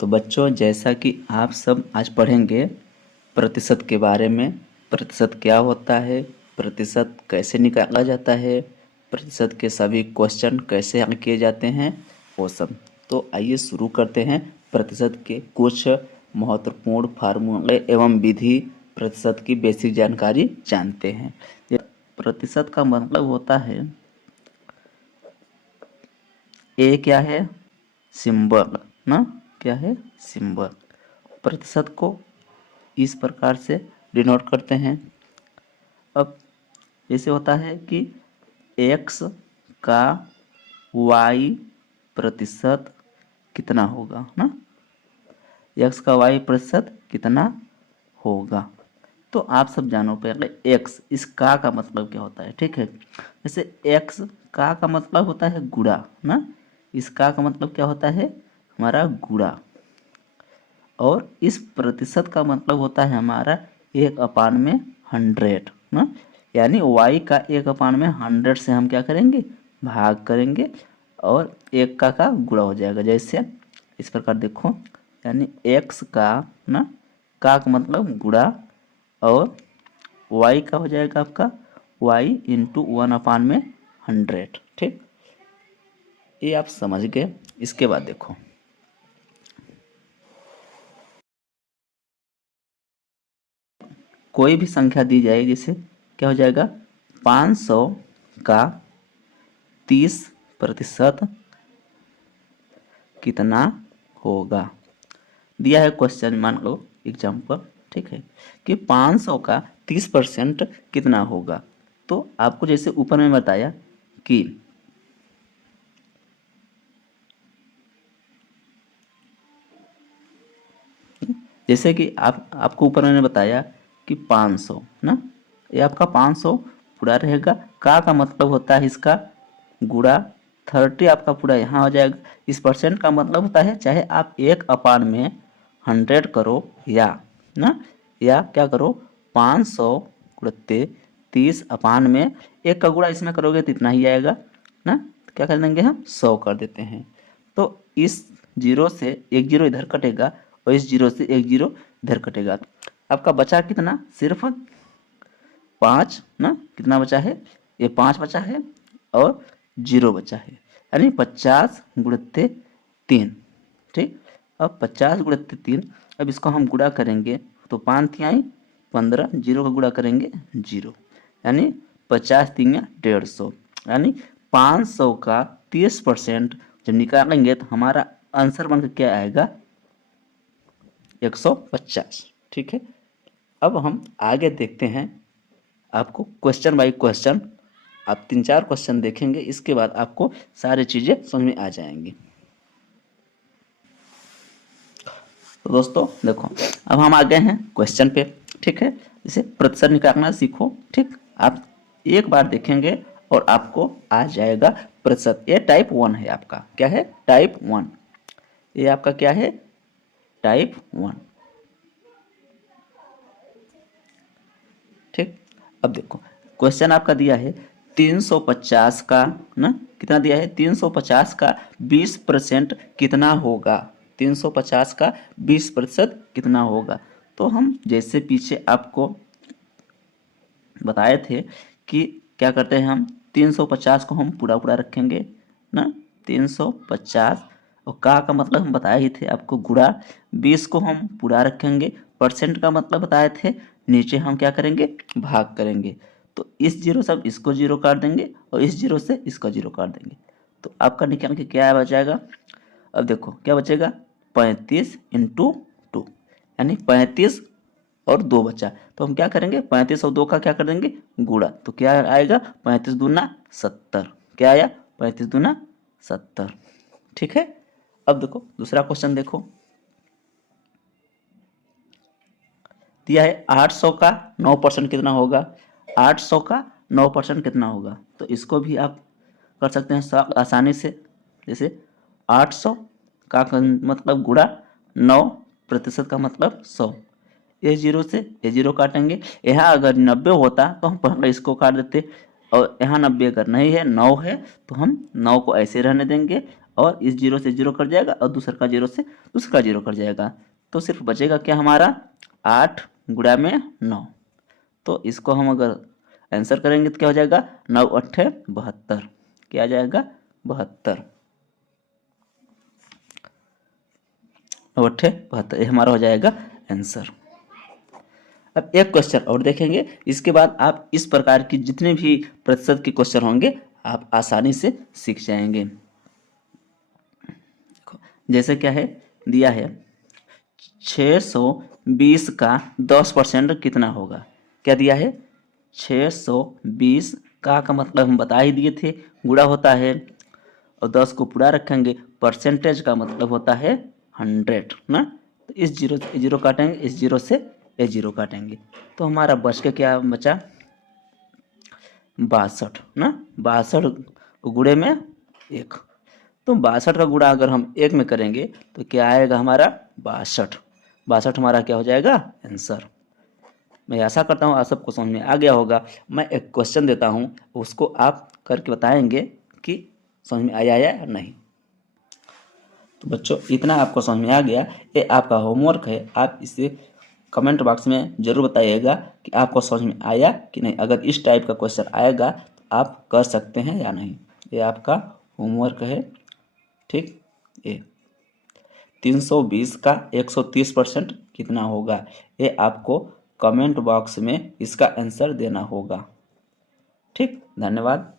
तो बच्चों, जैसा कि आप सब आज पढ़ेंगे प्रतिशत के बारे में, प्रतिशत क्या होता है, प्रतिशत कैसे निकाला जाता है, प्रतिशत के सभी क्वेश्चन कैसे हल किए जाते हैं, वो सब। तो आइए शुरू करते हैं। प्रतिशत के कुछ महत्वपूर्ण फार्मूले एवं विधि, प्रतिशत की बेसिक जानकारी जानते हैं। प्रतिशत का मतलब होता है, ए क्या है, सिंबल ना, क्या है, सिंबल। प्रतिशत को इस प्रकार से डिनोट करते हैं। अब जैसे होता है कि x का y प्रतिशत कितना होगा ना, x का y प्रतिशत कितना होगा। तो आप सब जानो पहले x, इस का मतलब क्या होता है, ठीक है। जैसे x का मतलब होता है गुणा ना, इस का मतलब क्या होता है, हमारा गुणा। और इस प्रतिशत का मतलब होता है हमारा 1/100 ना, यानी y का 1/100 से हम क्या करेंगे, भाग करेंगे और 1 का गुणा हो जाएगा। जैसे इस प्रकार देखो, यानी x का ना, का मतलब गुणा और y का हो जाएगा आपका y इंटू 1/100, ठीक। ये आप समझ गए। इसके बाद देखो, कोई भी संख्या दी जाए, जैसे क्या हो जाएगा, 500 का 30% कितना होगा। दिया है क्वेश्चन, मान लो एग्जाम्पल, ठीक है, कि 500 का 30% कितना होगा। तो आपको जैसे ऊपर में बताया कि जैसे कि आपको ऊपर मैंने बताया कि 500 ना, ये आपका 500 पूरा रहेगा। का मतलब होता है इसका गुणा, 30 आपका पूरा यहाँ हो जाएगा। इस परसेंट का मतलब होता है चाहे आप 1/100 करो या ना, या क्या करो, 500 गुणते 30/, 1 का गुणा इसमें करोगे तो इतना ही आएगा ना, तो क्या कर देंगे हम, 100 कर देते हैं। तो इस जीरो से एक जीरो इधर कटेगा और इस जीरो से एक जीरो इधर कटेगा। आपका बचा कितना, सिर्फ 5 ना, कितना बचा है, ये 5 बचा है और जीरो बचा है, यानी 50 गुणित 3, ठीक। अब 50 गुणित 3, अब इसको हम गुणा करेंगे तो 5 3 15, जीरो का गुणा करेंगे जीरो, यानी 50 3 150, यानी 500 का 30% जब निकालेंगे तो हमारा आंसर बनकर क्या आएगा, 150, ठीक है। अब हम आगे देखते हैं, आपको क्वेश्चन बाय क्वेश्चन, आप 3-4 क्वेश्चन देखेंगे, इसके बाद आपको सारी चीजें समझ में आ जाएंगी। तो दोस्तों देखो, अब हम आ गए हैं क्वेश्चन पे, ठीक है। जैसे प्रतिशत निकालना सीखो, ठीक। आप एक बार देखेंगे और आपको आ जाएगा प्रतिशत। ये टाइप 1 है आपका, क्या है, टाइप 1। ये आपका क्या है, टाइप 1, ठीक। अब देखो, क्वेश्चन आपका दिया है 350 का ना, कितना दिया है, 350 का 20% कितना होगा, 350 का 20% कितना होगा। तो हम जैसे पीछे आपको बताए थे कि क्या करते हैं, हम 350 को हम पूरा पूरा रखेंगे ना, 350, और का मतलब हम बताए ही थे आपको गुणा, 20 को हम पूरा रखेंगे, परसेंट का मतलब बताए थे, नीचे हम क्या करेंगे, भाग करेंगे। तो इस जीरो से इसको जीरो काट देंगे और इस जीरो से इसका जीरो काट देंगे, तो आपका निकाल के क्या बचेगा। अब देखो क्या बचेगा, 35 इंटू 2, यानी 35 और 2 बचा, तो हम क्या करेंगे, 35 और 2 का क्या कर देंगे, गुणा, तो क्या आएगा, 35 दूना 70, क्या आया, 35 दूना 70, ठीक है। अब देखो दूसरा क्वेश्चन देखो, दिया है 800 का 9% कितना होगा, 800 का 9% कितना होगा। तो इसको भी आप कर सकते हैं आसानी से। जैसे 800 का मतलब गुणा, 9% का मतलब 100, ये जीरो से ये जीरो काटेंगे। यहाँ अगर 90 होता तो हम पहले इसको काट देते, और यहाँ 90 अगर नहीं है, 9 है, तो हम 9 को ऐसे रहने देंगे और इस 0 से 0 कट जाएगा और दूसरा का 0 से दूसरा का 0 कट जाएगा, तो सिर्फ बचेगा क्या हमारा 8 गुणा में 9। तो इसको हम अगर आंसर करेंगे तो क्या हो जाएगा 9 अट्ठे 72, क्या आ जाएगा 72, 9 अट्ठे 72, ये हमारा हो जाएगा आंसर। अब एक क्वेश्चन और देखेंगे, इसके बाद आप इस प्रकार की जितने भी प्रतिशत के क्वेश्चन होंगे आप आसानी से सीख जाएंगे। जैसे क्या है दिया है 620 का 10% कितना होगा। क्या दिया है 620 का मतलब हम बता ही दिए थे, गुणा होता है और 10 को पूरा रखेंगे, परसेंटेज का मतलब होता है 100 ना। तो इस 0 से 0 काटेंगे, इस 0 से ये 0 काटेंगे, तो हमारा बच के क्या बचा 62 ना। 62 गुणे में 1, तो 62 का गुणा अगर हम 1 में करेंगे तो क्या आएगा हमारा 62, 62 हमारा क्या हो जाएगा आंसर। मैं आशा करता हूँ आप सबको समझ में आ गया होगा। मैं एक क्वेश्चन देता हूँ, उसको आप करके बताएंगे कि समझ में आया या नहीं। तो बच्चों इतना आपको समझ में आ गया, ये आपका होमवर्क है, आप इसे कमेंट बॉक्स में ज़रूर बताइएगा कि आपको समझ में आया कि नहीं। अगर इस टाइप का क्वेश्चन आएगा तो आप कर सकते हैं या नहीं, ये आपका होमवर्क है। ठीक, ये 320 का 130% कितना होगा, ये आपको कमेंट बॉक्स में इसका आंसर देना होगा। ठीक, धन्यवाद।